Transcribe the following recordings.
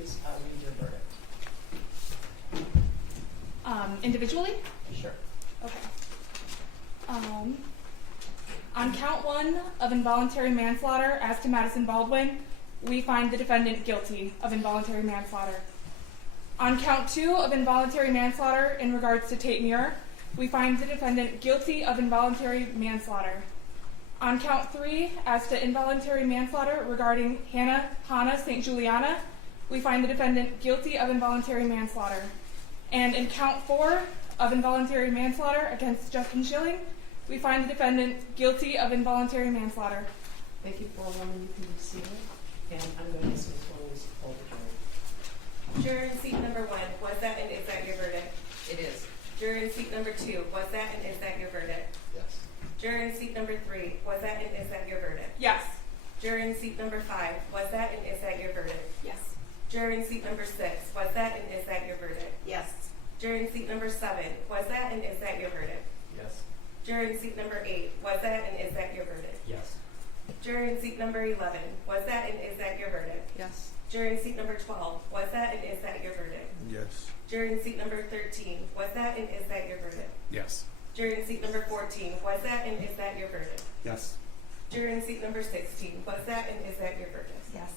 please read your verdict? Individually? Sure. Okay. On count 1 of involuntary manslaughter as to Madisyn Baldwin, we find the defendant guilty of involuntary manslaughter. On count 2 of involuntary manslaughter in regards to Tate Myre, we find the defendant guilty of involuntary manslaughter. On count 3 as to involuntary manslaughter regarding Hana St Juliana, we find the defendant guilty of involuntary manslaughter. And in count 4 of involuntary manslaughter against Justin Shilling, we find the defendant guilty of involuntary manslaughter. Thank you, Forewoman. You can be seated. And I'm going to ask Ms. Williams to poll the jury. Juror in seat number 1, was that and is that your verdict? It is. Juror in seat number 2, was that and is that your verdict? Yes. Juror in seat number 3, was that and is that your verdict? Yes. Juror in seat number 5, was that and is that your verdict? Yes. Juror in seat number 6, was that and is that your verdict? Yes. Juror in seat number 7, was that and is that your verdict? Yes. Juror in seat number 8, was that and is that your verdict? Yes. Juror in seat number 11, was that and is that your verdict? Yes. Juror in seat number 12, was that and is that your verdict? Yes. Juror in seat number 13, was that and is that your verdict? Yes. Juror in seat number 14, was that and is that your verdict? Yes. Juror in seat number 16, was that and is that your verdict? Yes.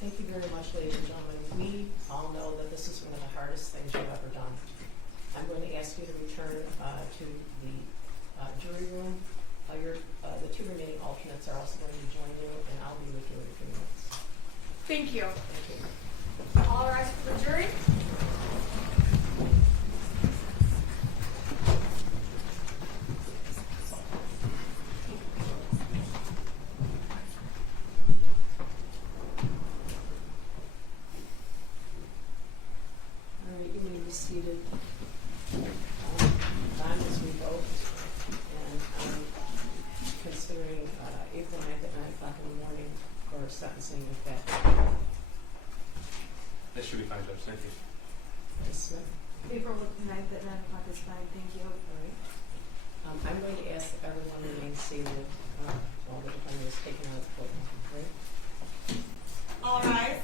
Thank you very much, ladies and gentlemen. We all know that this is one of the hardest things you've ever done. I'm going to ask you to return to the jury room. The 2 remaining alternates are also going to join you, and I'll be with you in a few minutes. Thank you. Thank you. All rise for the jury. All right, you may be seated. Time as we vote, and I'm considering April 9th at 9 o'clock in the morning for sentencing in fact. That should be fine, Judge. Thank you. Ms. Smith. April 9th at 9 o'clock is fine, thank you. All right. I'm going to ask that everyone remain seated while the defendant is taken out of the courtroom. All right? All rise.